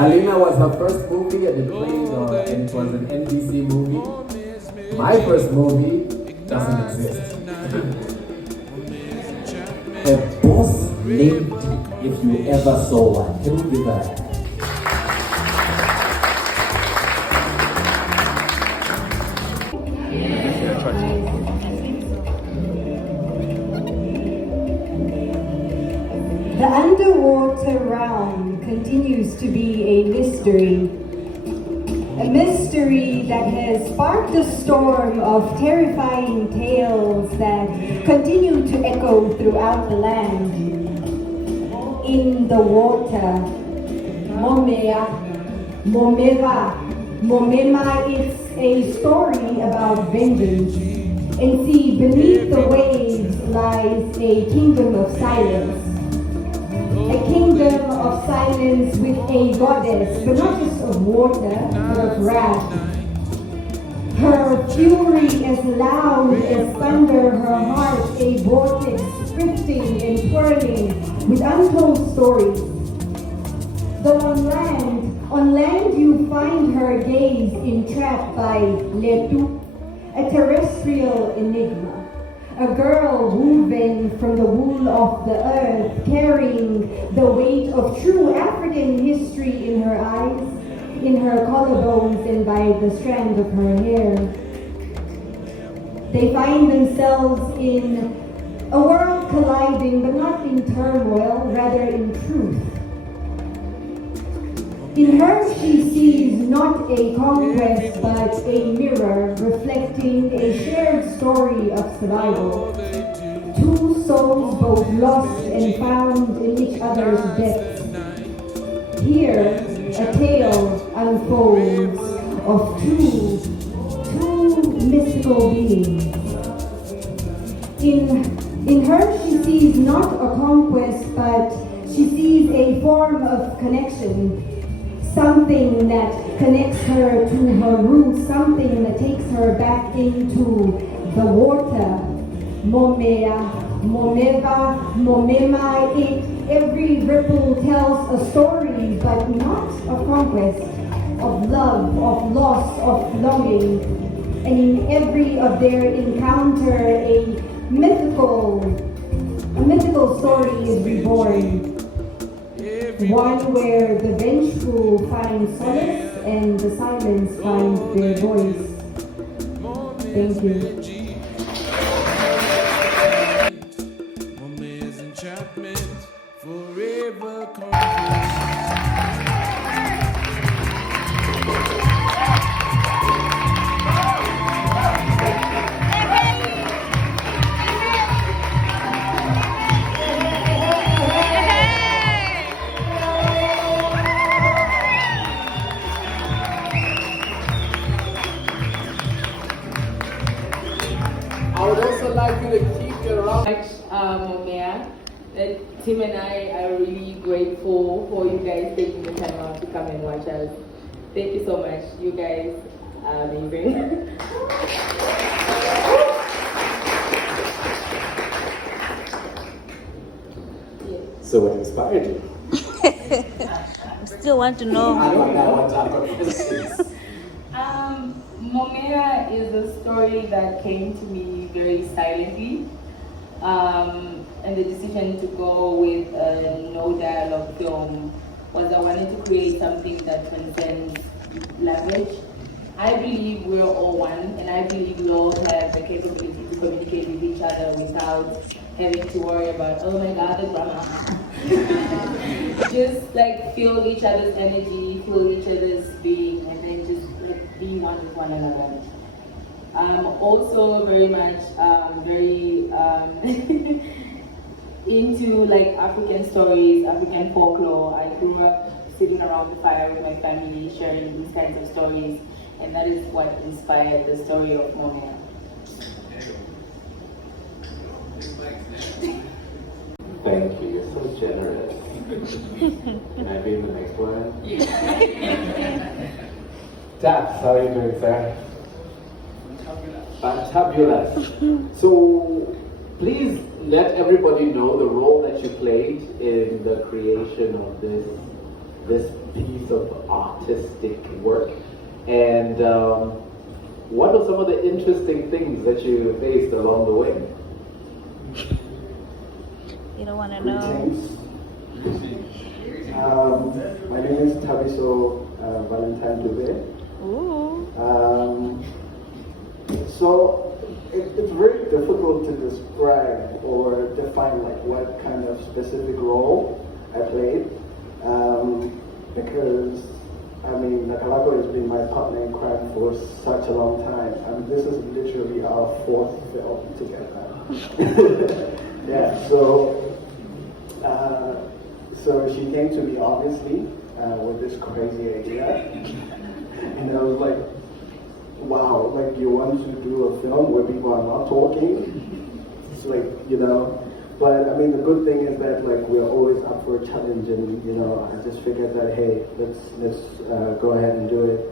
Alina was her first movie and it played, and it was an NBC movie. My first movie doesn't exist. A boss lady, if you ever saw one. Can you give her? The underwater realm continues to be a mystery. A mystery that has sparked a storm of terrifying tales that continue to echo throughout the land. In the water, Momeya, Momeya, Momeya is a story about vengeance. And see, beneath the waves lies a kingdom of silence. A kingdom of silence with a goddess, but not just of water, but of wrath. Her fury as loud as thunder, her heart a vortex drifting and twirling with untold stories. Though on land you find her gaze entrapped by Letu, a terrestrial enigma. A girl woven from the wool of the earth, carrying the weight of true African history in her eyes, in her collarbones, and by the strand of her hair. They find themselves in a world colliding, but not in turmoil, rather in truth. In her she sees not a conquest, but a mirror reflecting a shared story of survival. Two souls both lost and found in each other's depths. Here, a tale unfolds of two mystical beings. In her she sees not a conquest, but she sees a form of connection. Something that connects her to her roots, something that takes her back into the water. Momeya, Momeya, Momeya, every ripple tells a story, but not of conquest, of love, of loss, of longing. And in every of their encounter, a mythical story is reborn. One where the vengeful find solace and the silence finds their voice. Thank you. Momeya's enchantment forever I would also like you to keep your round. Momeya. The team and I are really grateful for you guys taking the time out to come and watch us. Thank you so much. You guys are amazing. So what inspired you? I still want to know. I don't know what type of questions. Momeya is a story that came to me very silently. And the decision to go with a no dialogue film was I wanted to create something that transcends language. I believe we're all one, and I believe we all have the capability to communicate with each other without having to worry about, oh my God, the grammar. Just like feel each other's energy, feel each other's being, and then just like, be one with one another. Also very much into like African stories, African folklore. I grew up sitting around the fire with my family, sharing these kinds of stories, and that is what inspired the story of Momeya. Thank you, you're so generous. Can I be in the next one? Taps, how are you doing, sir? Fantabulous. So, please let everybody know the role that you played in the creation of this this piece of artistic work. And what are some of the interesting things that you faced along the way? You don't want to know. My name is Tabiso Valentine Dube. Ooh. So it's very difficult to describe or define like what kind of specific role I played, because I mean Nakalako has been my partner in crime for such a long time. I mean, this is literally our fourth film together. Yeah, so she came to me obviously with this crazy idea, and I was like, wow, like you want to do a film where people are not talking? It's like, you know, but I mean the good thing is that like we're always up for a challenge, and you know, I just figured that hey, let's go ahead and do it.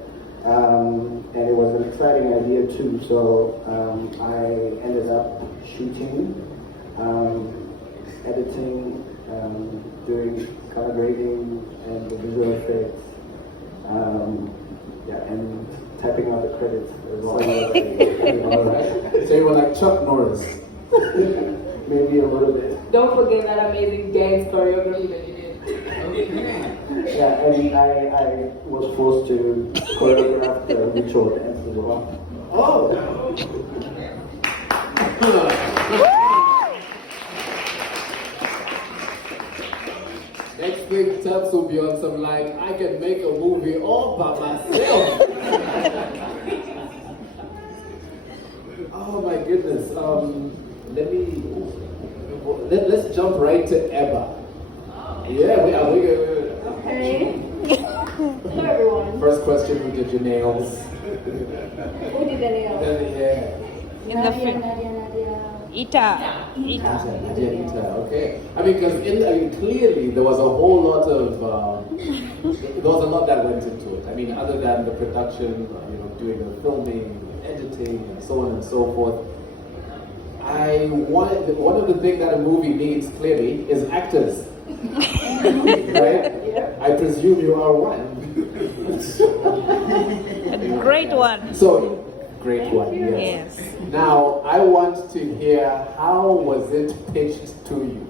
And it was an exciting idea too, so I ended up shooting, editing, doing color grading and the visual effects, yeah, and typing out the credits as well. So you were like Chuck Norris. Maybe a little bit. Don't forget that amazing dance choreography that you did. Yeah, and I was forced to choreograph the ritual dance as well. Oh! Next thing, Tubbs will be on some like, I can make a movie all by myself. Oh my goodness. Let's jump right to Ebba. Yeah, we are. Okay. Hello, everyone. First question, who did your nails? Who did the nails? Yeah. In the film. Nadia. Ita. Nadia, okay. I mean, because clearly there was a whole lot of, there was a lot that went into it. I mean, other than the production, doing the filming, editing, and so on and so forth. One of the things that a movie needs clearly is actors. Right? Yep. I presume you are one. A great one. So, great one, yes. Yes. Now, I want to hear, how was it pitched to you?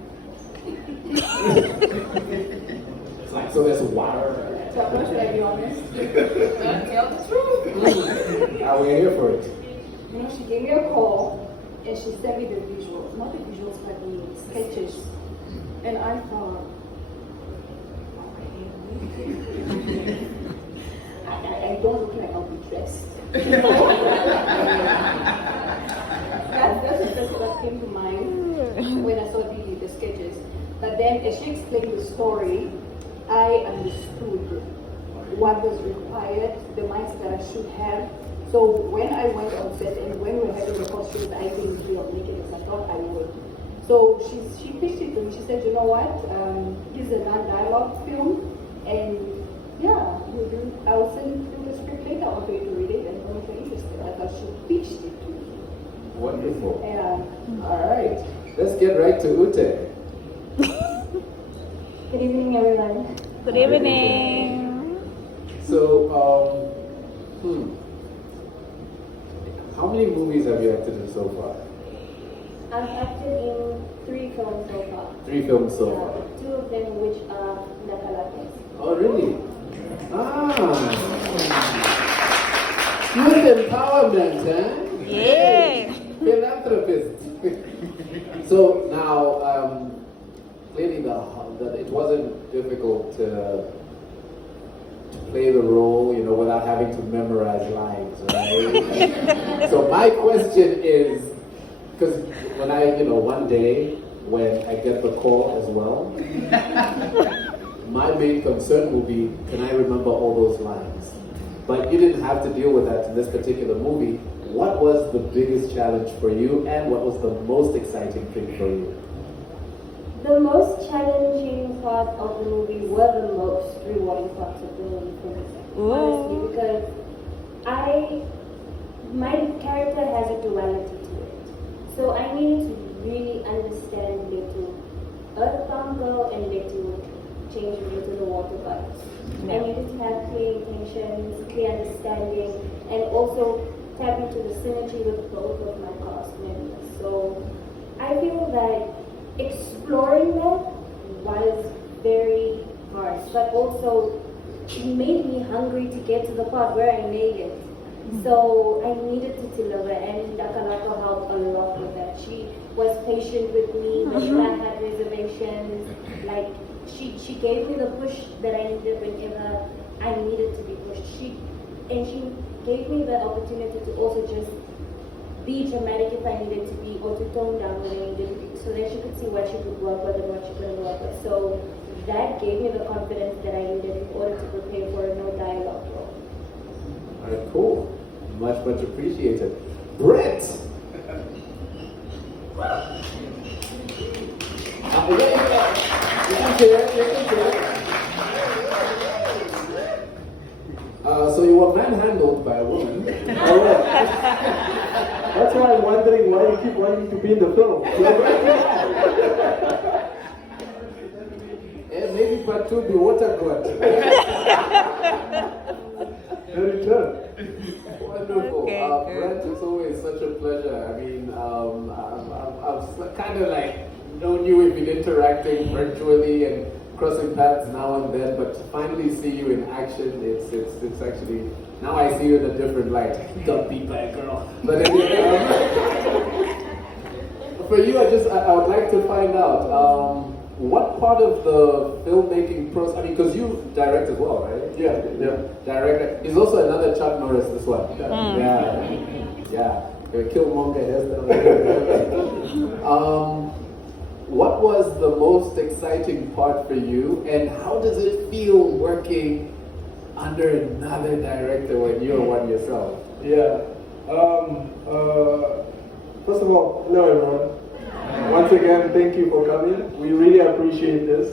So there's wire. So I'm not sure I be honest. Tell the truth. We're here for it. You know, she gave me a call and she sent me the visuals, not the visuals, but the sketches. And I thought, okay, I don't look like I'll be dressed. That's the first that came to mind when I saw the sketches. But then as she explained the story, I understood what was required, the mindset that I should have. So when I went on set and when we were having the costumes, I didn't feel naked as I thought I would. So she pitched it to me. She said, you know what? This is a non-dialogue film, and yeah, I'll send you the script later. I want you to read it, and if you're interested, I thought she pitched it to me. Wonderful. Yeah. All right. Let's get right to Ute. Good evening, everyone. Good evening. So, how many movies have you acted in so far? I've acted in 3 films so far. 3 films so far. 2 of them which are Nakalakis. Oh, really? Youth empowerment, huh? Yeah. Philanthropist. So now, clearly that it wasn't difficult to play the role, without having to memorize lines, right? So my question is, because when one day when I get the call as well, my main concern will be, can I remember all those lines? But you didn't have to deal with that in this particular movie. What was the biggest challenge for you, and what was the most exciting thing for you? The most challenging part of the movie were the most rewarding parts of the movie for me. Honestly, because my character has a duality to it. So I needed to really understand little Earthbound girl and little changing into the water bikes. I Yeah. needed to have clear intentions, clear understanding, and also tap into the synergy with both of my cast members. So I feel that exploring that was very hard, but also it made me hungry to get to the part where I made it. So I needed to deliver, and Dakalako helped a lot with that. She was patient with me when I had reservations. Like she gave me the push that I needed whenever I needed to be pushed. She gave me the opportunity to also just be dramatic if I needed to be, or to tone down when I needed to be, so that she could see what she could work with and what she couldn't work with. So that gave me the confidence that I needed in order to prepare for a no dialogue role. All right, cool. Much, much appreciated. Brett! So you were manhandled by a woman. That's why I'm wondering why you keep wanting to be in the film. And maybe part 2 be water court. Very true. Wonderful. Okay, good. Brett, it's always such a pleasure. I mean, I've kind of like known you, we've been interacting virtually and crossing paths now and then, but to finally see you in action, it's actually, now I see you in a different light. Got beat by a girl. But anyway, for you, I would like to find out, what part of the filmmaking process, I mean, because you direct as well, right? Yeah. Director. He's also another Chuck Norris, this one. Yeah. Killmonger hairstyle. What was the most exciting part for you, and how does it feel working under another director when you're one yourself? Yeah. First of all, hello everyone. Once again, thank you for coming. We really appreciate this.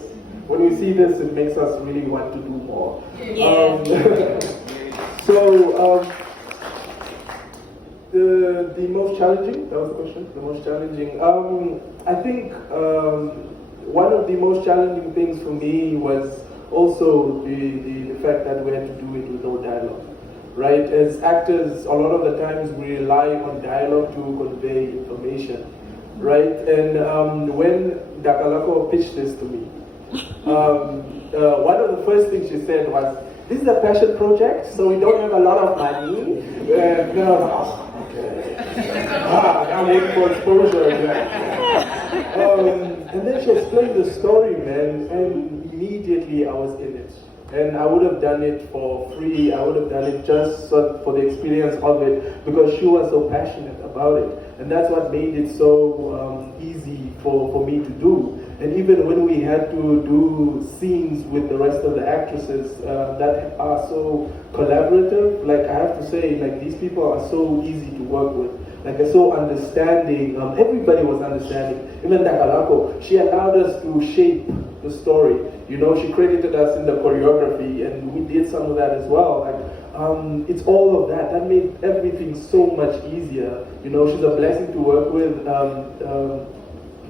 When we see this, it makes us really want to do more. The most challenging, that was the question, the most challenging. I think one of the most challenging things for me was also the fact that we had to do it with no dialogue. Right? As actors, a lot of the times we rely on dialogue to convey information. Right? And when Dakalako pitched this to me, one of the first things she said was, "This is a passion project, so we don't have a lot of money." And then I was like, "Oh, okay. I'm waiting for exposure." And then she explained the story, man, and immediately I was in it. And I would have done it for free. I would have done it just for the experience of it, because she was so passionate about it. And that's what made it so easy for me to do. And even when we had to do scenes with the rest of the actresses that are so collaborative, like I have to say, like these people are so easy to work with. Like they're so understanding. Everybody was understanding. Even Dakalako, she allowed us to shape the story. You know, she credited us in the choreography, and we did some of that as well. Like, it's all of that. That made everything so much easier. You know, she's a blessing to work with.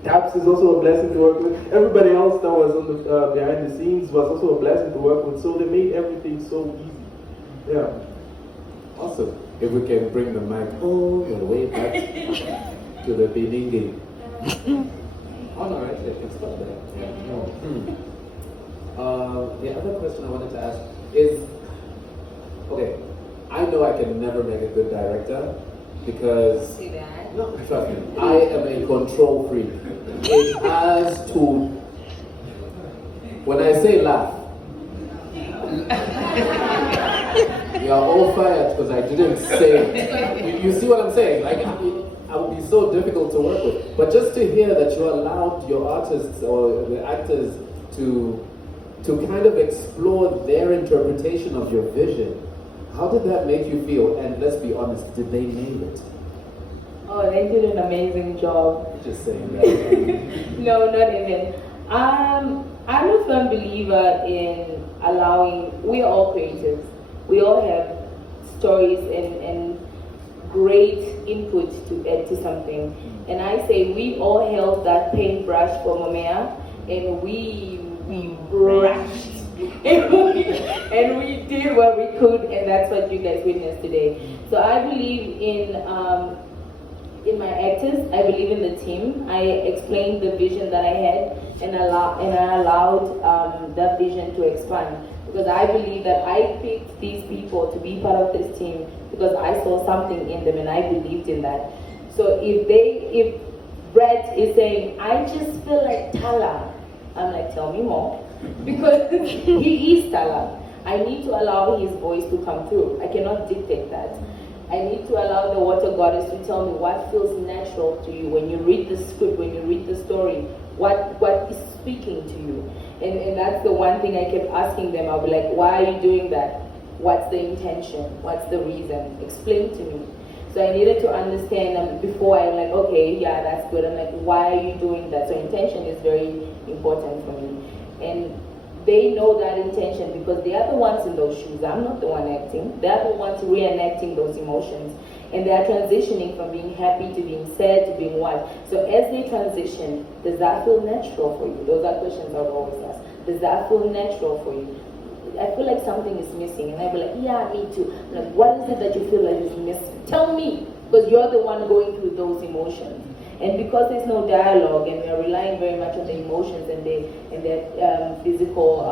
Taps is also a blessing to work with. Everybody else that was on the behind the scenes was also a blessing to work with. So they made everything so easy. Yeah. Awesome. If we can bring the mic all the way back to the beginning. Oh no, right there. It's not there. The other question I wanted to ask is, okay, I know I can never make a good director because, See that? no, trust me, I am a control freak. It has to, when I say laugh, you are all fired because I didn't say it. You see what I'm saying? Like, I would be so difficult to work with. But just to hear that you allowed your artists or the actors to kind of explore their interpretation of your vision, how did that make you feel? And let's be honest, did they nail it? Oh, they did an amazing job. Just saying that. No, not even. I'm a firm believer in allowing, we are all creatives. We all have stories and great input to add to something. And I say we all held that paintbrush for Momeya, and we we rushed. And we did what we could, and that's what you guys witnessed today. So I believe in my actors. I believe in the team. I explained the vision that I had, and I allowed that vision to expand, because I believe that I picked these people to be part of this team because I saw something in them and I believed in that. So if Brett is saying, I just feel like Tala, I'm like, tell me more. Because he is Tala. I need to allow his voice to come through. I cannot dictate that. I need to allow the water goddess to tell me what feels natural to you when you read the script, when you read the story, what is speaking to you. And that's the one thing I kept asking them. I'll be like, why are you doing that? What's the intention? What's the reason? Explain to me. So I needed to understand before I'm like, okay, yeah, that's good. I'm like, why are you doing that? So intention is very important for me. And they know that intention because they are the ones in those shoes. I'm not the one acting. They are the ones reenacting those emotions. And they are transitioning from being happy to being sad to being what. So as they transition, does that feel natural for you? Those are questions I would always ask. Does that feel natural for you? I feel like something is missing. And I'd be like, yeah, me too. I'm like, what is it that you feel like is missing? Tell me, because you're the one going through those emotions. And because there's no dialogue and we are relying very much on the emotions and their physical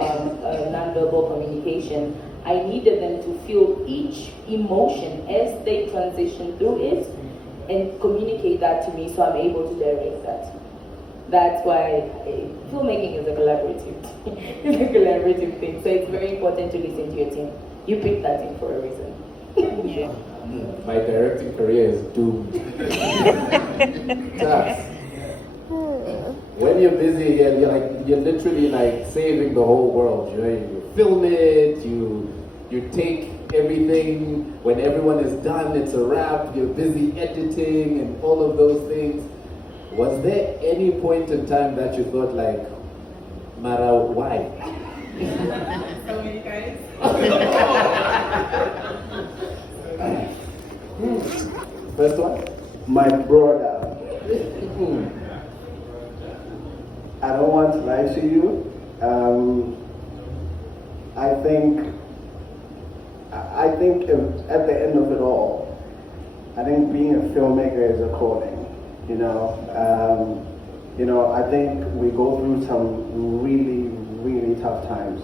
non-verbal communication, I needed them to feel each emotion as they transition through it and communicate that to me so I'm able to direct that. That's why filmmaking is a collaborative it's a collaborative thing. So it's very important to listen to your team. You picked that team for a reason. Yeah. My directing career is doomed. When you're busy again, you're literally like saving the whole world. You film it, you take everything. When everyone is done, it's a wrap. You're busy editing and all of those things. Was there any point in time that you thought like, Mara, why? So many guys. First one? My brother. I don't want to lie to you. I think at the end of it all, I think being a filmmaker is a calling. I think we go through some really, really tough times.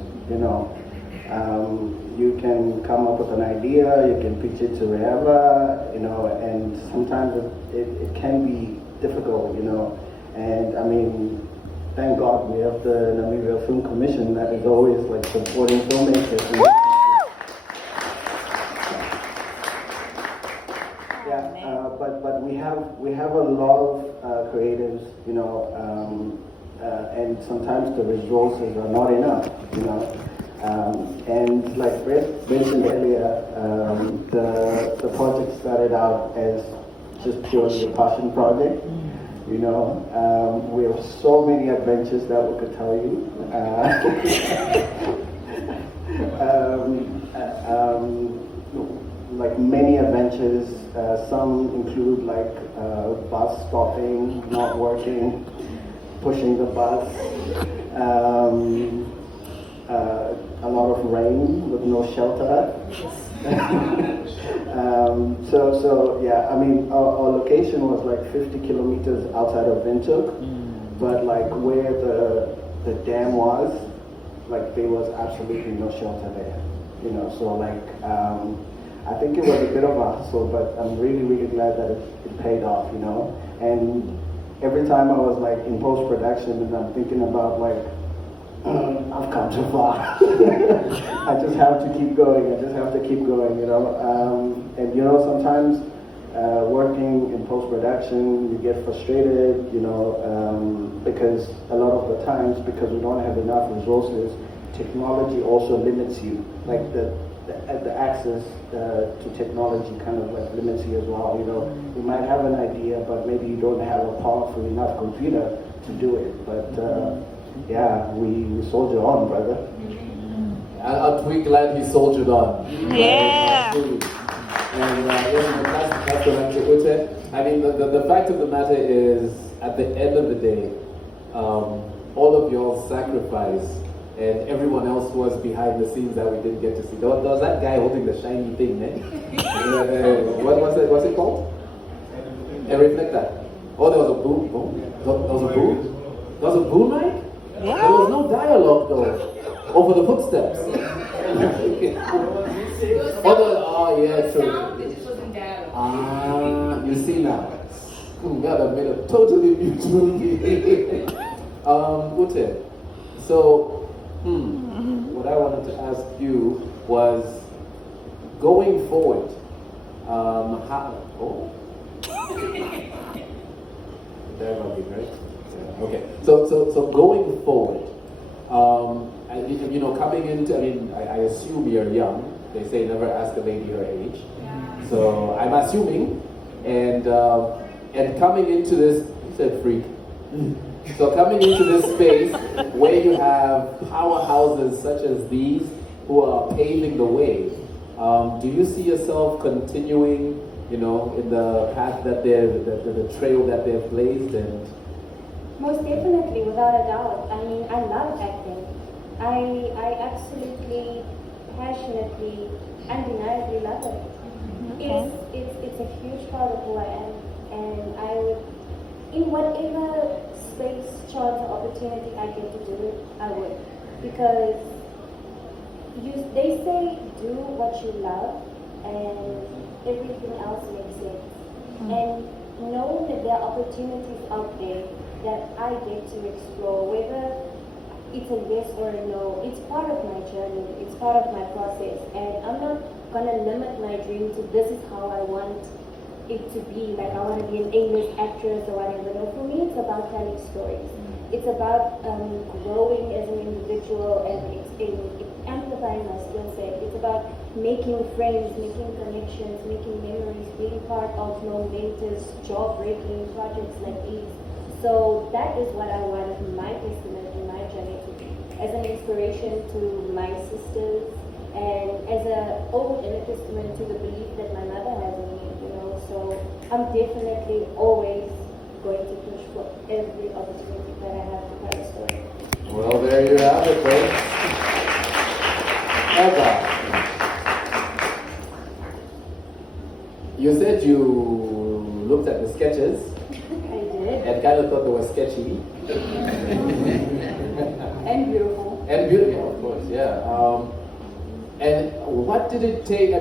You can come up with an idea, you can pitch it to wherever, and sometimes it can be difficult, And I mean, thank God we have the Namibia Film Commission that is always like supporting filmmakers. But we have a lot of creatives, and sometimes the resources are not enough, and like Brett mentioned earlier, the project started out as just purely a passion project. We have so many adventures that we could tell you. Like many adventures, some include like bus stopping, not working, pushing the bus, a lot of rain with no shelter. So yeah, I mean, our location was like 50 kilometers outside of Windhoek, but like where the dam was, like there was absolutely no shelter there. So like I think it was a bit of a hustle, but I'm really, really glad that it paid off, And every time I was like in post-production and I'm thinking about like, I've come too far. I just have to keep going. And sometimes working in post-production, you get frustrated, because a lot of the times, because we don't have enough resources, technology also limits you. Like the access to technology kind of like limits you as well. You might have an idea, but maybe you don't have a powerful enough computer to do it. But yeah, we soldier on, brother. Aren't we glad he soldiered on? Yeah. And that's the answer to it. I mean, the fact of the matter is, at the end of the day, all of your sacrifice and everyone else was behind the scenes that we didn't get to see. There was that guy holding the shiny thing, man. What was it? What's it called? A reflector. Oh, there was a boom. There was a boom. There was a boom mic. Yeah. There was no dialogue though. Over the footsteps. Oh yeah, true. Sound, it just wasn't dialogue. Ah, you see now. God, I made a totally new movie. Ute, so, what I wanted to ask you was, going forward, right? Yeah, okay. So going forward, coming into, I assume you're young. They say never ask a lady her age. Yeah. So I'm assuming, and coming into this, you said freak. So coming into this space where you have powerhouses such as these who are paving the way, do you see yourself continuing, in the path that the trail that they've blazed? And Most definitely, without a doubt. I love acting. I absolutely, passionately, undeniably love it. It's a huge part of who I am, and I would, in whatever space, chance, or opportunity I get to do it, I would, because they say do what you love, and everything else makes sense. And knowing that there are opportunities out there that I get to explore, whether it's a yes or a no, it's part of my journey, it's part of my process, and I'm not gonna limit my dream to this is how I want it to be, like I want to be an A-list actress or whatever. No, for me it's about telling stories. It's about growing as an individual and amplifying my skill set. It's about making friends, making connections, making memories, being part of momentous, job-breaking projects like these. So that is what I want my testament and my journey to be, as an inspiration to my sisters, and as a testament to the belief that my mother has in me, So I'm definitely always going to push for every opportunity that I have to tell a story. well, there you have it, folks. Eva, you said you looked at the sketches. I did. And kind of thought they were sketchy. And beautiful. And beautiful, of course, yeah. And what did it take,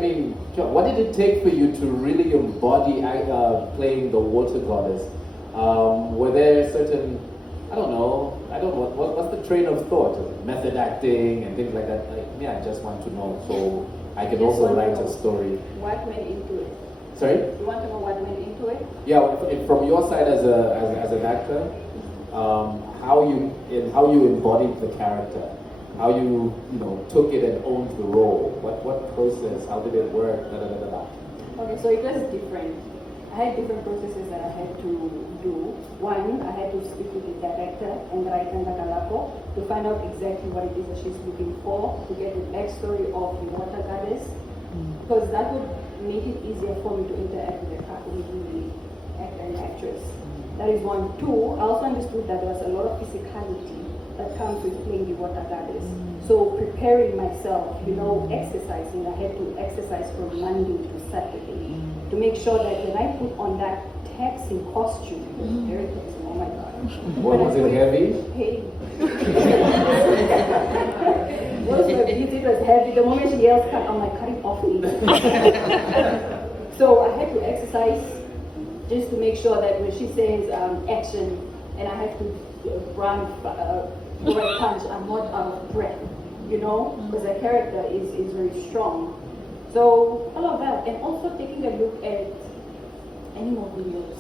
what did it take for you to really embody playing the water goddess? Were there certain, what's the train of thought? Method acting and things like that? I just want to know so I can also write a story. What went into it? Sorry? You want to know what went into it? Yeah, from your side as an actor, how you embodied the character, how you took it and owned the role. What process? How did it work? Okay, so it was different. I had different processes that I had to do. One, I had to speak with the director and the writer Kalako to find out exactly what it is that she's looking for, to get the backstory of the water goddess, because that would make it easier for me to interact with the actor and actress. That is one. Two, I also understood that there was a lot of physicality that comes with playing the water goddess. So preparing myself, exercising, I had to exercise from Monday to Saturday to make sure that when I put on that taxing costume, it was very taxing, oh my God. What was it, heavy? Hey. It was heavy. The moment she yells, I'm like, cut it off me. So I had to exercise just to make sure that when she says action and I have to run for a punch, I'm not out of breath, because the character is very strong. So all of that, and also taking a look at animal videos,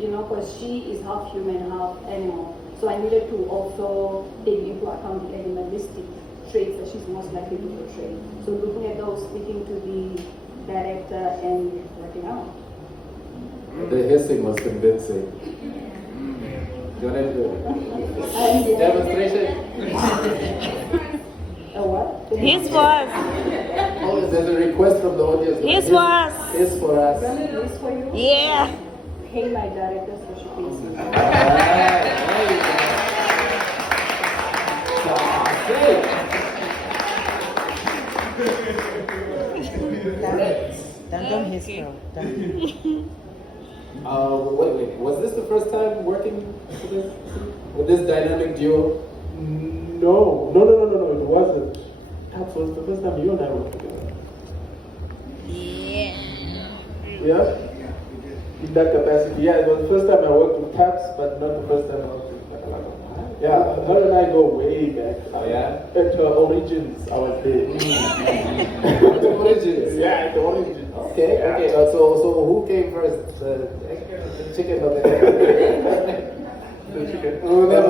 because she is half human, half animal. So I needed to also take into account the animalistic traits that she's most likely to portray. So looking at those, speaking to the director and working out. The hissing was convincing. Do you want to do it? Demonstration? A what? His was. Oh, there's a request from the audience. His was. His for us. This for you? Yeah. Pay my director so she pays me. Alright, there you go. Okay. Wait. Was this the first time working with this dynamic duo? No, it wasn't. That was the first time you and I worked together. Yeah. Yeah? In that capacity, yeah, it was the first time I worked with Tax, but not the first time I worked with Takalaka. Yeah, her and I go way back. Oh, yeah? At her origins, I was there. The origins? Yeah, at the origins. Okay, Yeah. okay. So who came first? The chicken or the egg? The chicken. Oh, no.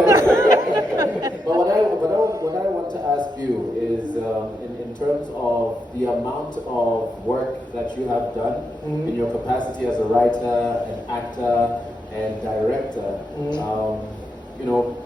But what I want to ask you is, in terms of the amount of work that you have done in your capacity as a writer, an actor, and director, you know,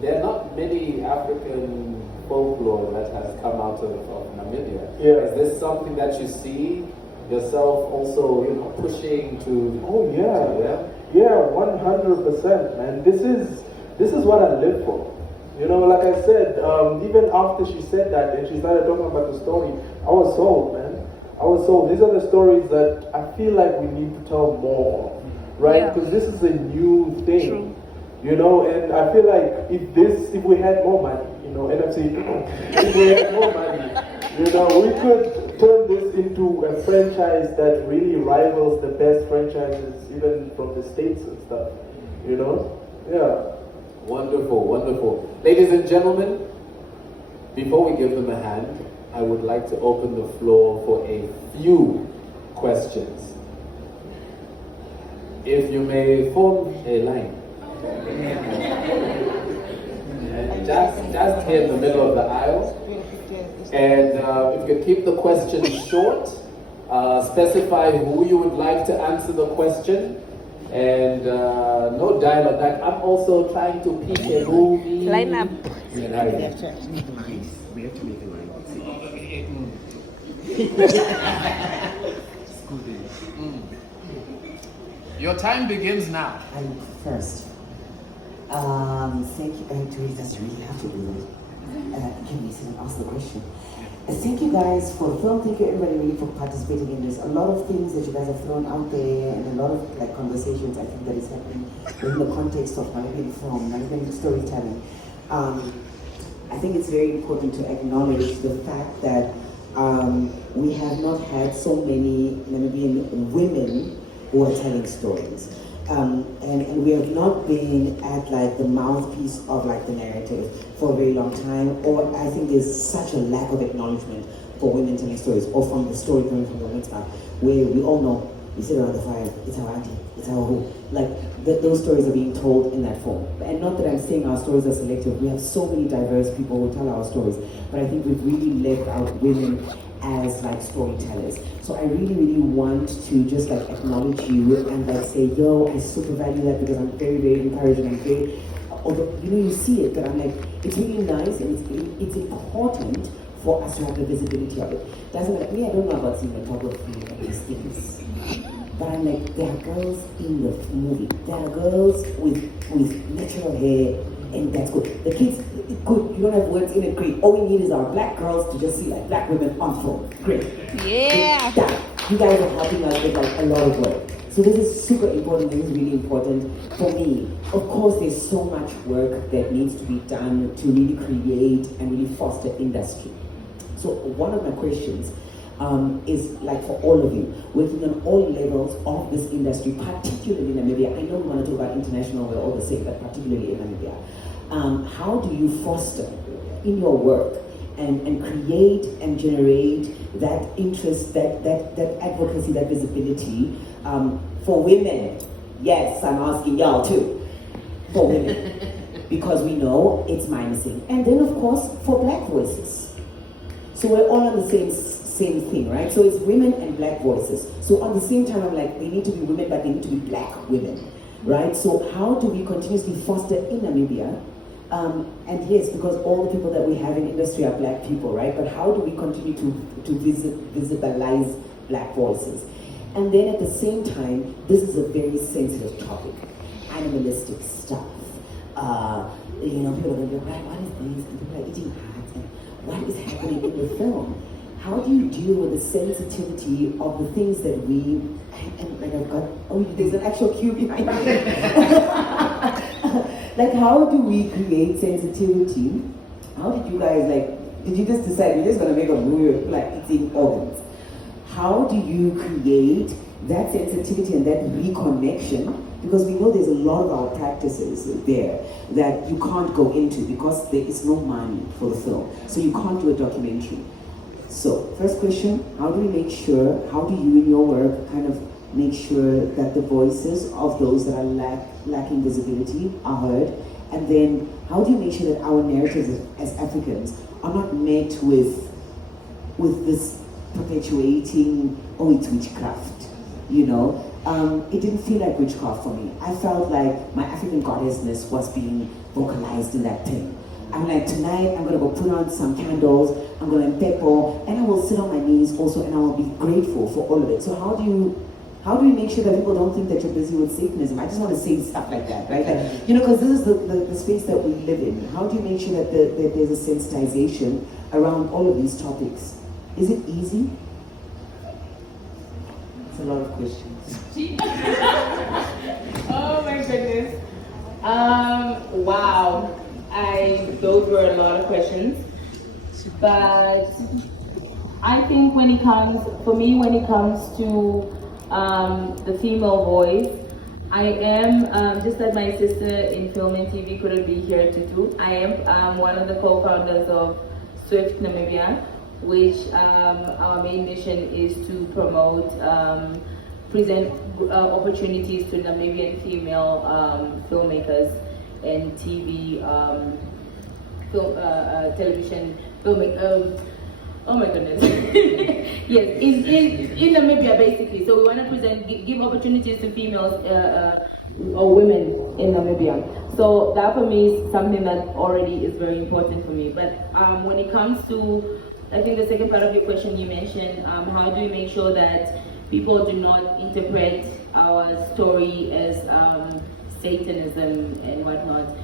there are not many African folklore that has come out of Namibia. Yeah. Is this something that you see yourself also, you know, pushing to? Oh yeah, yeah. Yeah, 100%, man. This is what I live for. You know, like I said, even after she said that and she started talking about the story, I was sold, man. I was sold. These are the stories that I feel like we need to tell more, right? Yeah. Because this is a new thing. True. You know, and I feel like if we had more money, you know, NFC, if we had more money, you know, we could turn this into a franchise that really rivals the best franchises, even from the States and stuff, you know? Yeah. Wonderful, wonderful. Ladies and gentlemen, before we give them a hand, I would like to open the floor for a few questions. If you may form a line. Just here in the middle of the aisle. And if you could keep the question short, specify who you would like to answer the question, and no dialogue. Like I'm also trying to pick a movie. Line up. Your time begins now. I'm first. Thank you. Do we just really have to do it? Can we ask the question? Thank you guys for the film. Thank you everybody really for participating in this. A lot of things that you guys have thrown out there, and a lot of like conversations I think that is happening in the context of Namibian film, Namibian storytelling. I think it's very important to acknowledge the fact that we have not had so many Namibian women who are telling stories. And we have not been at like the mouthpiece of like the narrative for a very long time, or I think there's such a lack of acknowledgement for women telling stories, or from the story coming from the women's mouth, where we all know, we sit around the fire, it's our auntie, it's our who, like those stories are being told in that form. And not that I'm saying our stories are selective, we have so many diverse people who tell our stories, but I think we've really left out women as like storytellers. So I really want to just like acknowledge you and like say, yo, I super value that, because I'm very encouraged, and I'm very, although you know you see it, but I'm like, it's really nice, and it's important for us to have the visibility of it. Doesn't like me, I don't know about cinematography and these things, but I'm like, there are girls in the movie, there are girls with natural hair, and that's good. The kids, good, you don't have words in it, great. All we need is our black girls to just see like black women on film. Great. Yeah. You guys are helping us with like a lot of work. So this is super important, this is really important for me. Of course, there's so much work that needs to be done to really create and really foster industry. So one of my questions is like for all of you, working on all levels of this industry, particularly in Namibia. I know we want to talk about international, we're all the same, but particularly in Namibia. How do you foster in your work and create and generate that interest, that advocacy, that visibility for women? Yes, I'm asking y'all too, for women, because we know it's minusing. And then of course for black voices. So we're all on the same thing, right? So it's women and black voices. So on the same time, I'm like, they need to be women, but they need to be black women, right? So how do we continuously foster in Namibia? And yes, because all the people that we have in industry are black people, right? But how do we continue to visibilize black voices? And then at the same time, this is a very sensitive topic, animalistic stuff. You know, people are going to be like, what is this? And people are eating hearts, and what is happening in the film? how do you deal with the sensitivity of the things that we, and like I've got, oh, there's an actual cue behind me. Like, how do we create sensitivity? How did you guys, like, did you just decide you're just going to make a movie with like eating organs? How do you create that sensitivity and that reconnection? Because we know there's a lot of our practices there that you can't go into because there is no money for the film. So you can't do a documentary. So, first question, how do we make sure, how do you in your work kind of make sure that the voices of those that are lacking visibility are heard? And then, how do you make sure that our narratives as Africans are not met with this perpetuating, oh, it's witchcraft, you know? It didn't feel like witchcraft for me. I felt like my African goddessness was being vocalized in that thing. I'm like, tonight I'm gonna go put on some candles, I'm gonna pepper, and I will sit on my knees also, and I will be grateful for all of it. So how do we make sure that people don't think that you're busy with Satanism? I just want to say stuff like that, right? Like, you know, because this is the space that we live in. How do you make sure that there's a sensitization around all of these topics? Is it easy? It's a lot of questions. Oh my goodness. Wow. Those were a lot of questions. But I think when it comes to the female voice, I am, just like my sister in film and TV couldn't be here to do, I am one of the co-founders of Swift Namibia, which our main mission is to promote, present opportunities to Namibian female filmmakers and TV, television filmmakers. Oh my goodness. Yes, in Namibia basically. So we want to give opportunities to females or women in Namibia. So that for me is something that already is very important for me. But when it comes to, I think the second part of your question you mentioned, how do we make sure that people do not interpret our story as Satanism and whatnot?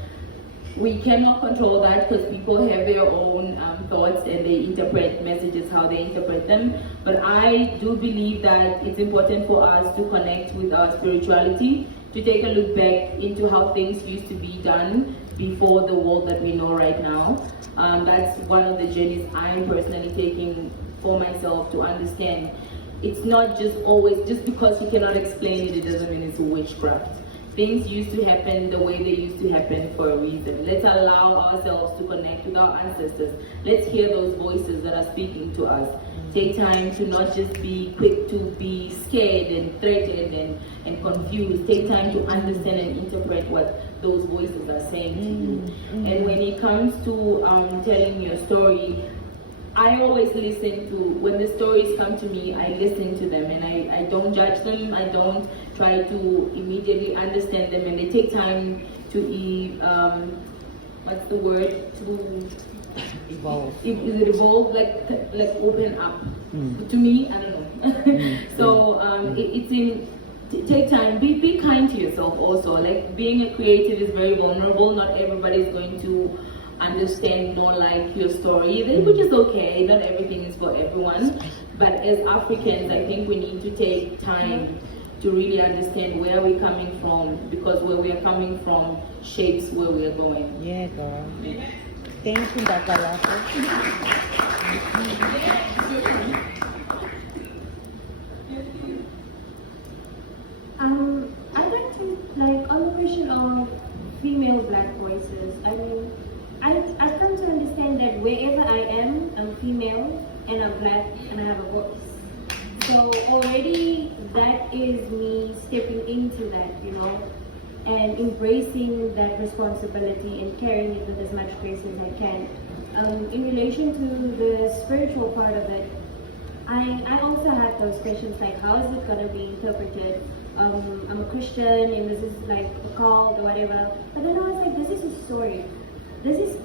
We cannot control that because people have their own thoughts and they interpret messages how they interpret them. But I do believe that it's important for us to connect with our spirituality, to take a look back into how things used to be done before the world that we know right now. That's one of the journeys I'm personally taking for myself to understand. It's not just always, just because you cannot explain it, it doesn't mean it's witchcraft. Things used to happen the way they used to happen for a reason. Let's allow ourselves to connect with our ancestors. Let's hear those voices that are speaking to us. Take time to not just be quick to be scared and threatened and confused. Take time to understand and interpret what those voices are saying to you. And when it comes to telling your story, I always listen to, when the stories come to me, I listen to them and I don't judge them, I don't try to immediately understand them, and they take time to, what's the word, to evolve. Is it evolve? Like open up. To me, I don't know. So it's in, take time, be kind to yourself also. Like, being a creative is very vulnerable, not everybody is going to understand nor like your story, which is okay. Not everything is for everyone, but as Africans, I think we need to take time to really understand where we're coming from, because where we are coming from shapes where we are going. Yeah, girl. Yeah. Thank you, Dr. Laffer. I'd like to, like, on the question of female black voices, I mean, I've come to understand that wherever I am, I'm female and I'm black and I have a voice. So already that is me stepping into that, you know, and embracing that responsibility and carrying it with as much grace as I can. In relation to the spiritual part of it, I also had those questions like, how is it going to be interpreted? I'm a Christian and this is like a cult or whatever. But then I was like, this is a story. This is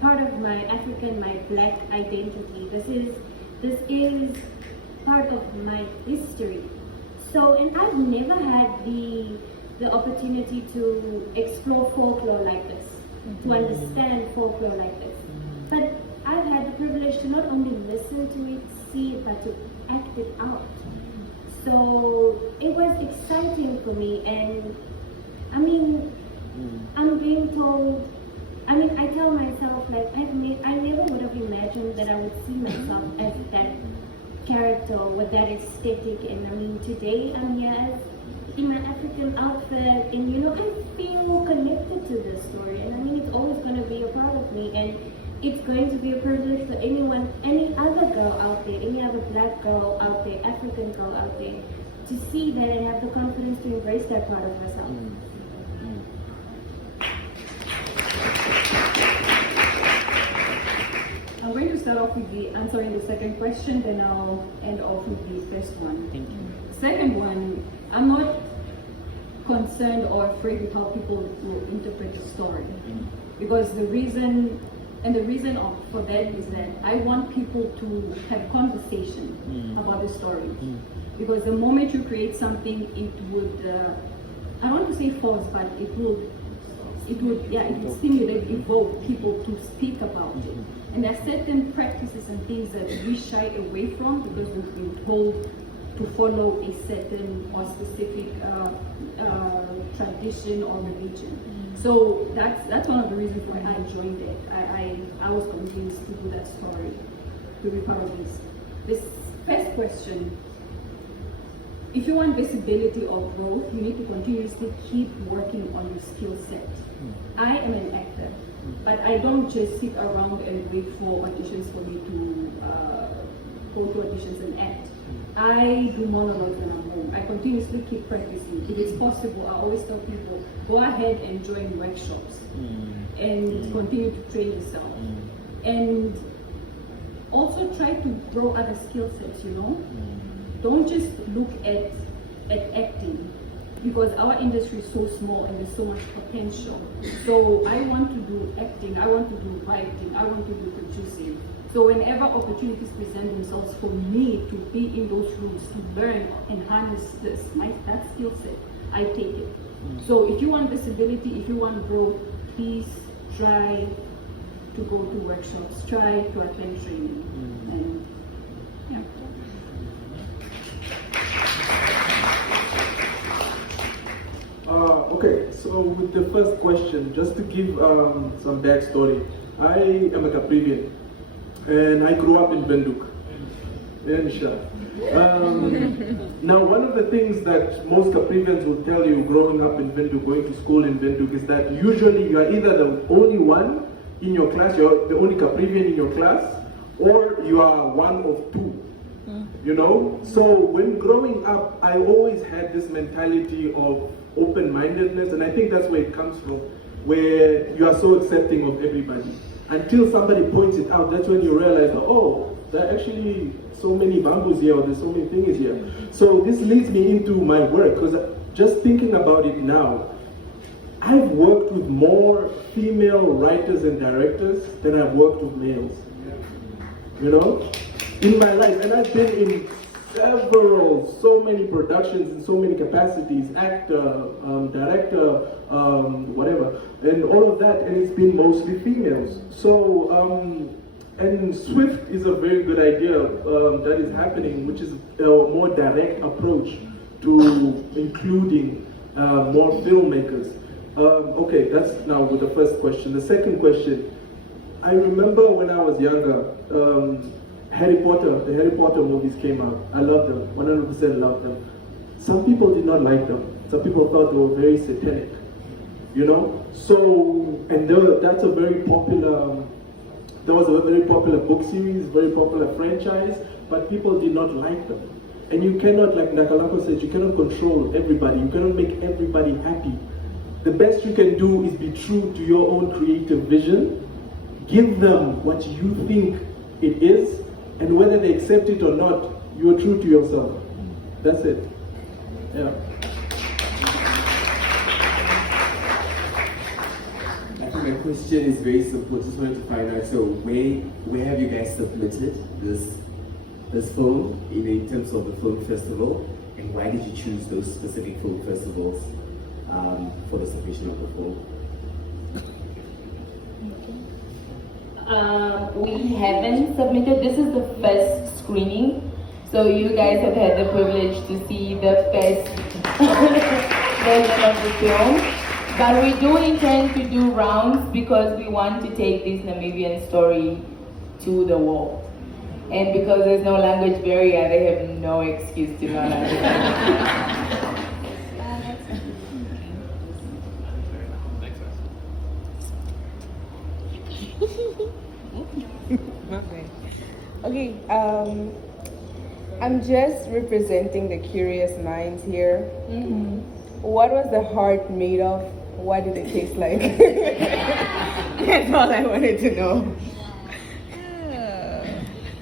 part of my African, my black identity. This is part of my history. So, and I've never had the opportunity to explore folklore like this, to understand folklore like this. But I've had the privilege to not only listen to it, see it, but to act it out. So it was exciting for me, and I mean, I'm being told, I mean, I tell myself, like, I never would have imagined that I would see myself as that character with that aesthetic. And I mean, today I'm here as in my African outfit, and you know, I feel connected to this story, and I mean, it's always going to be a part of me, and it's going to be a privilege for anyone, any other girl out there, any other black girl out there, African girl out there, to see that and have the confidence to embrace that part of herself. I'm going to start off with the answering the second question, then I'll end off with the first one. Thank you. Second one, I'm not concerned or afraid with how people will interpret the story. Because the reason for that is that I want people to have conversation about the story. Because the moment you create something, it would, I don't want to say force, but it would stimulate, evoke people to speak about it. And there are certain practices and things that we shy away from because we've been told to follow a certain or specific tradition or religion. So that's one of the reasons why I joined it. I was convinced to do that story, to be part of this. This first question, if you want visibility or growth, you need to continuously keep working on your skill set. I am an actor, but I don't just sit around and wait for auditions for me to go to auditions and act. I do monologues when I'm home. I continuously keep practicing. If it's possible, I always tell people, go ahead and join workshops and continue to train yourself. And also try to grow other skill sets, you know? Don't just look at acting, because our industry is so small and there's so much potential. So I want to do acting, I want to do writing, I want to do producing. So whenever opportunities present themselves for me to be in those rooms, to learn and harness that skill set, I take it. So if you want visibility, if you want growth, please try to go to workshops, try to attend training. And yeah. Okay, so with the first question, just to give some backstory, I am a Caprivian, and I grew up in Benduk, in Shah. Now, one of the things that most Caprivians will tell you growing up in Benduk, going to school in Benduk, is that usually you are either the only one in your class, you're the only Caprivian in your class, or you are one of two. You know? So when growing up, I always had this mentality of open-mindedness, and I think that's where it comes from, where you are so accepting of everybody. Until somebody points it out, that's when you realize, oh, there are actually so many bamboos here, or there's so many things here. So this leads me into my work, because just thinking about it now, I've worked with more female writers and directors than I've worked with males. You know? In my life, and I've been in so many productions in so many capacities, actor, director, whatever, and all of that, and it's been mostly females. So, and Swift is a very good idea that is happening, which is a more direct approach to including more filmmakers. Okay, that's now with the first question. The second question, I remember when I was younger, the Harry Potter movies came out. I loved them, 100% loved them. Some people did not like them. Some people thought they were very satanic, you know? So, and that's a very popular, there was a very popular book series, very popular franchise, but people did not like them. And you cannot, like Nakalako said, you cannot control everybody. You cannot make everybody happy. The best you can do is be true to your own creative vision. Give them what you think it is, and whether they accept it or not, you are true to yourself. That's it. Yeah. I think my question is very simple. Just wanted to find out, so where have you guys submitted this film in terms of the film festival, and why did you choose those specific film festivals for the submission of the film? We haven't submitted. This is the first screening, so you guys have had the privilege to see the first version of the film. But we do intend to do rounds because we want to take this Namibian story to the world. And because there's no language barrier, they have no excuse to not understand. Okay, I'm just representing the curious minds here. What was the heart made of? What did it taste like? That's all I wanted to know.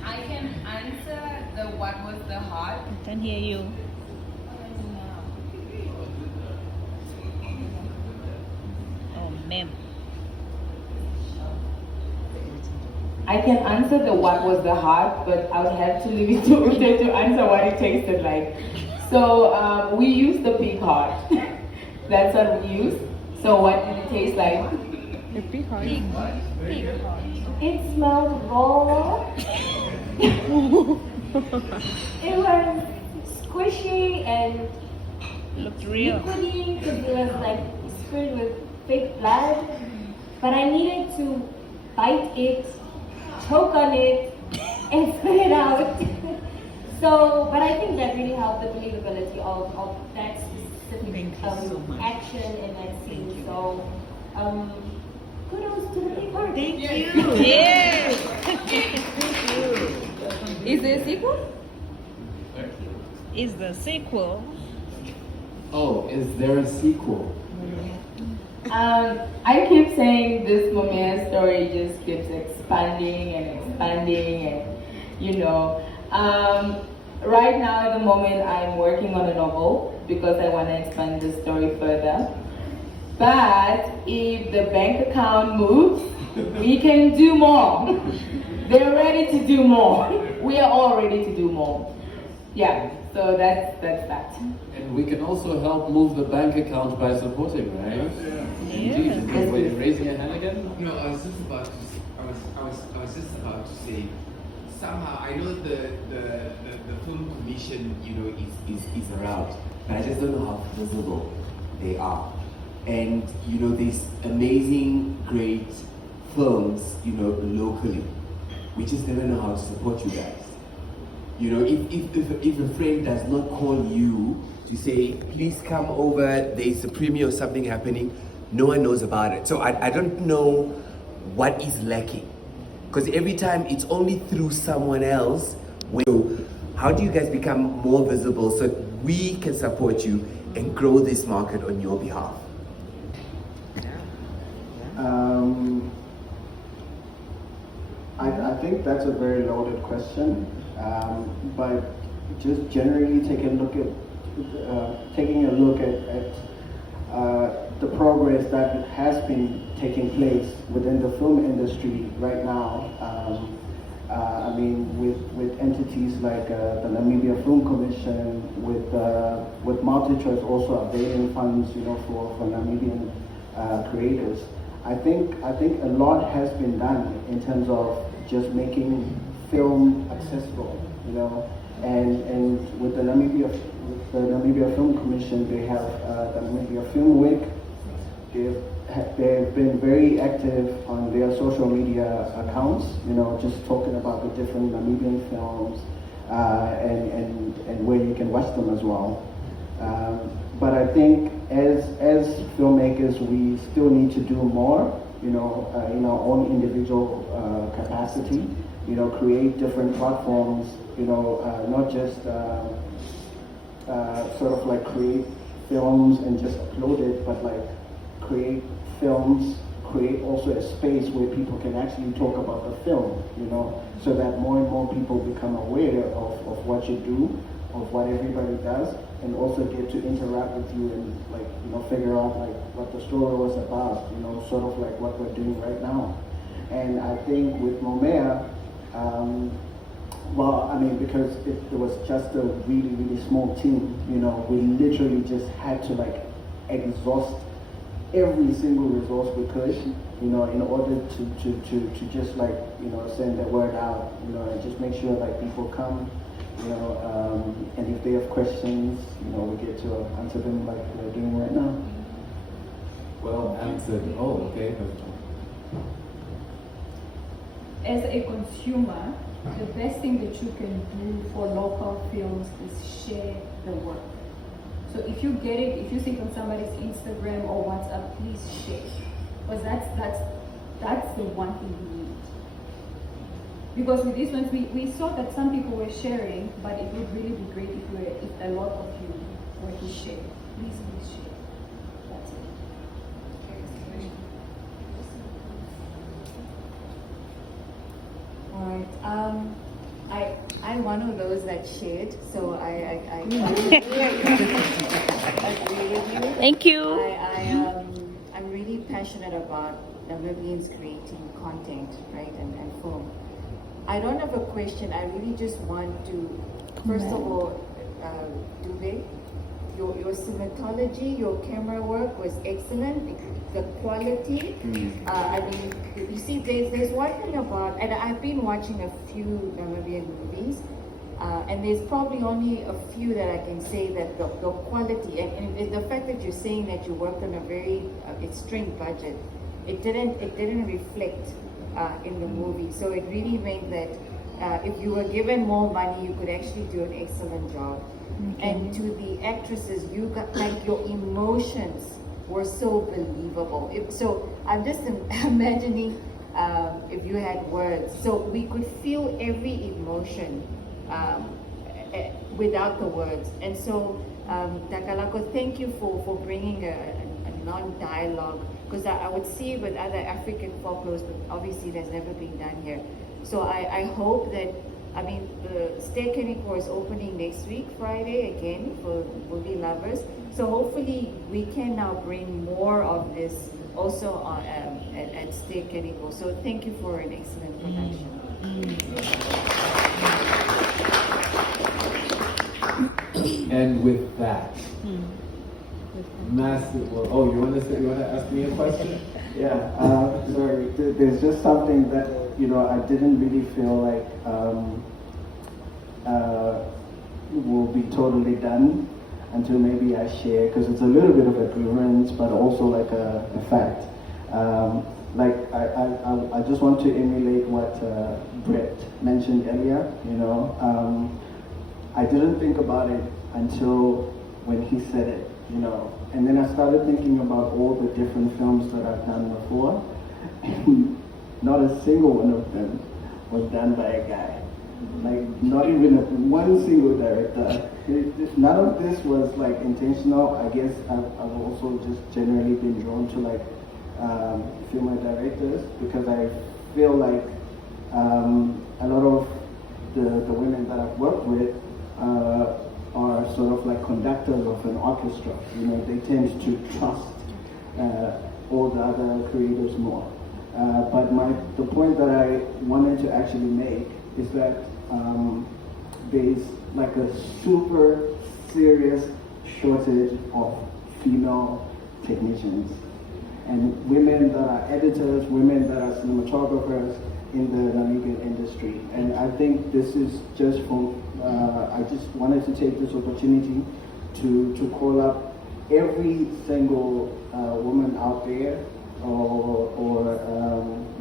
I can answer the what was the heart. I can hear you. Oh, ma'am. I can answer the what was the heart, but I would have to leave it to Ute to answer what it tasted like. So we used the pig heart. That's what we used. So what did it taste like? The pig heart. It smelled raw. It was squishy and looked real. liquidy because it was like sprayed with fake blood. But I needed to bite it, choke on it, and spit it out. So, but I think that really helped the believability of that specific action in that scene. So, kudos to the pig heart. Thank you. Yes. Is there a sequel? Is the sequel? Oh, is there a sequel? I keep saying this Momeya story just keeps expanding and you know. Right now at the moment I'm working on a novel because I want to expand the story further. But if the bank account moves, we can do more. They're ready to do more. We are all ready to do more. Yeah, so that's that. And we can also help move the bank account by supporting, right? Indeed. Were you raising your hand again? No, I was just about to. I was just about to say. Somehow, I know the film commission, you know, is around, but I just don't know how visible they are. And you know, these amazing, great films, you know, locally. We just never know how to support you guys. You know, if a friend does not call you to say, please come over, there's a premiere or something happening, no one knows about it. So I don't know what is lacking. Because every time it's only through someone else. So how do you guys become more visible so we can support you and grow this market on your behalf? I think that's a very loaded question, but just generally taking a look at the progress that has been taking place within the film industry right now. I mean, with entities like the Namibia Film Commission, with MultiChoice also availing funds, you know, for Namibian creators. I think a lot has been done in terms of just making film accessible, you know, and with the Namibia Film Commission, they have the Namibia Film Week. They've been very active on their social media accounts, you know, just talking about the different Namibian films and where you can watch them as well. But I think as filmmakers, we still need to do more, you know, in our own individual capacity, you know, create different platforms, you know, not just sort of like create films and just upload it, but like create films, create also a space where people can actually talk about the film, you know, so that more and more people become aware of what you do, of what everybody does, and also get to interact with you and, like, you know, figure out like what the story was about, you know, sort of like what we're doing right now. And I think with Momeya, well, I mean, because it was just a really, really small team, you know, we literally just had to like exhaust every single resource we could you know, in order to just like, you know, send the word out, you know, and just make sure like people come, you know, and if they have questions, you know, we get to answer them like we're doing right now. Well answered. Oh, okay. As a consumer, the best thing that you can do for local films is share the work. So if you get it, if you see it on somebody's Instagram or WhatsApp, please share. Because that's the one thing we need. Because with these ones, we saw that some people were sharing, but it would really be great if a lot of you were to share. Please share. That's it. All right. I'm one of those that shared, so I agree with you. Thank you. I'm really passionate about Namibians creating content, right, and film. I don't have a question. I really just want to, first of all, Dube, your cinematology, your camera work was excellent. The quality, I mean, you see, there's one thing about, and I've been watching a few Namibian movies, and there's probably only a few that I can say that the quality, and the fact that you're saying that you worked on a very strained budget, it didn't reflect in the movie. So it really meant that if you were given more money, you could actually do an excellent job. Okay. And to the actresses, you got like your emotions were so believable. So I'm just imagining if you had words, so we could feel every emotion without the words. And so, Takalako, thank you for bringing a non-dialogue, because I would see with other African folklores, but obviously that's never been done here. So I hope that, I mean, the Cinematographer is opening next week, Friday, again, for movie lovers. So hopefully we can now bring more of this also on, at Cinematographer. So thank you for an excellent production. And with that, massive. Oh, you want to ask me a question? Yeah. Sorry. There's just something that, you know, I didn't really feel like will be totally done until maybe I share, because it's a little bit of a grievance, but also like a fact. Like I just want to emulate what Brett mentioned earlier. You know, I didn't think about it until when he said it. You know, and then I started thinking about all the different films that I've done before, and not a single one of them was done by a guy. Like, not even one single director. None of this was like intentional. I guess I've also just generally been drawn to like female directors, because I feel like a lot of the women that I've worked with are sort of like conductors of an orchestra. You know, they tend to trust all the other creators more. But the point that I wanted to actually make is that there's like a super serious shortage of female technicians and women that are editors, women that are cinematographers in the Namibian industry. And I think this is just from, I just wanted to take this opportunity to call up every single woman out there or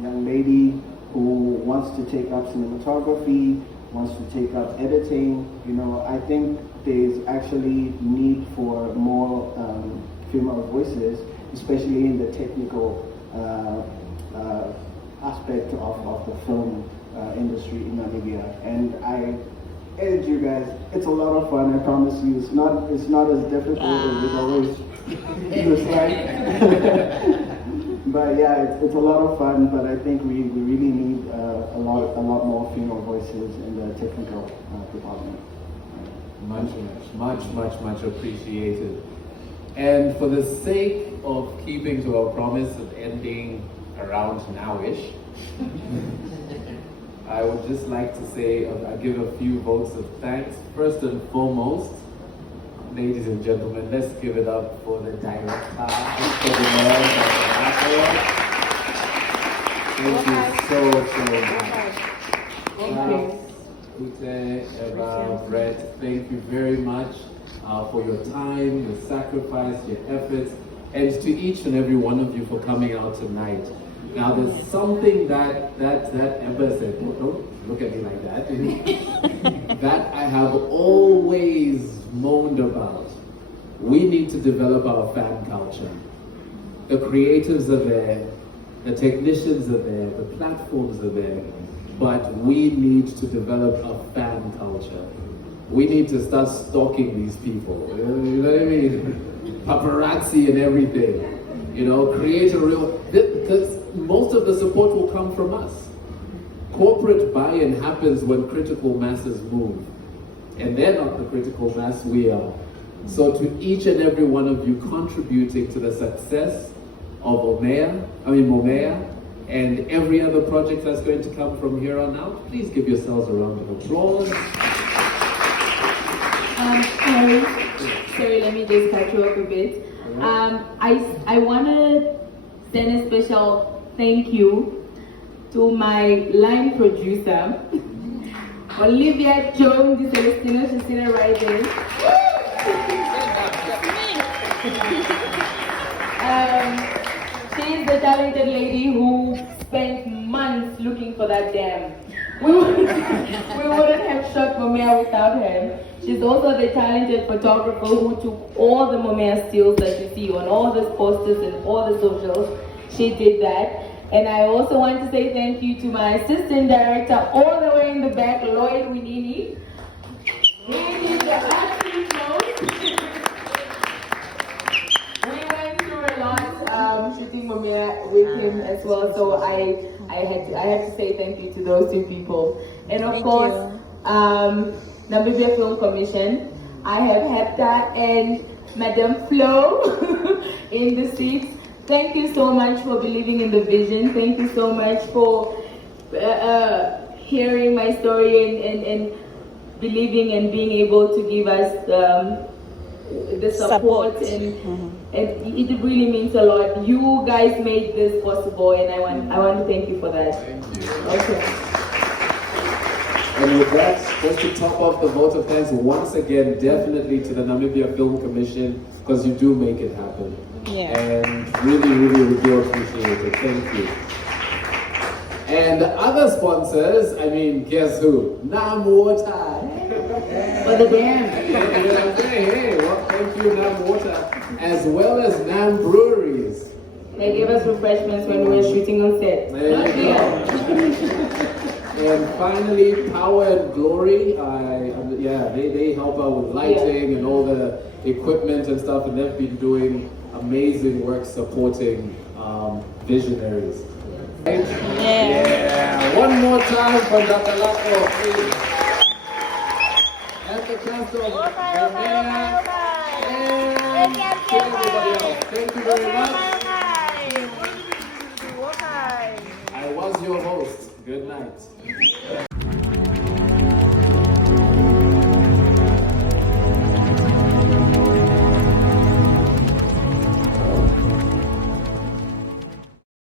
young lady who wants to take up cinematography, wants to take up editing. You know, I think there's actually need for more female voices, especially in the technical aspect of the film industry in Namibia. And I urge you guys, it's a lot of fun, I promise you. It's not as difficult as it always feels like. But yeah, it's a lot of fun, but I think we really need a lot more female voices in the technical department. Much appreciated. And for the sake of keeping to our promise of ending around now-ish, I would just like to say, I give a few votes of thanks. First and foremost, ladies and gentlemen, let's give it up for the director extraordinaire, Thank you so much. Thank you. Ute, Eva, Brett, thank you very much for your time, your sacrifice, your efforts, and to each and every one of you for coming out tonight. Now, there's something that Eva said, don't look at me like that, that I have always moaned about. We need to develop our fan culture. The creatives are there, the technicians are there, the platforms are there, but we need to develop a fan culture. We need to start stalking these people. You know what I mean? Paparazzi and everything. You know, create a real, because most of the support will come from us. Corporate buy-in happens when critical masses move. And they're not the critical mass, we are. So to each and every one of you contributing to the success of Momeya, and every other project that's going to come from here on out, please give yourselves a round of applause. Sorry, let me just cut you off a bit. I want to send a special thank you to my line producer, Olivia Jones Di Celestino. She's sitting right there. She's the talented lady who spent months looking for that dam. We wouldn't have shot Momeya without her. She's also the talented photographer who took all the Momeya stills that you see on all the posters and all the socials. She did that. And I also want to say thank you to my assistant director all the way in the back, Lloyd Winini. He did the absolute most. We went through a lot shooting Momeya with him as well. So I had to say thank you to those two people. And of course, Namibia Film Commission. I have Hepta and Madame Flo in the seats. Thank you so much for believing in the vision. Thank you so much for hearing my story and believing and being able to give us the support. And it really means a lot. You guys made this possible, and I want to thank you for that. Thank you. Okay. And with that, just to top off the vote of thanks once again, definitely to the Namibia Film Commission, because you do make it happen. Yeah. And really, we do appreciate it. Thank you. And the other sponsors, I mean, guess who? Nam Water. For the dam. Hey, well, thank you, Nam Water. As well as Nam Breweries. They gave us refreshments when we were shooting on set. There you go. And finally, Power and Glory. They help out with lighting and all the equipment and stuff, and they've been doing amazing work supporting visionaries. Right? Yeah. One more time for Dr. Lako, please. And the cast of Momeya and everybody else. Thank you very much. I was your host. Good night.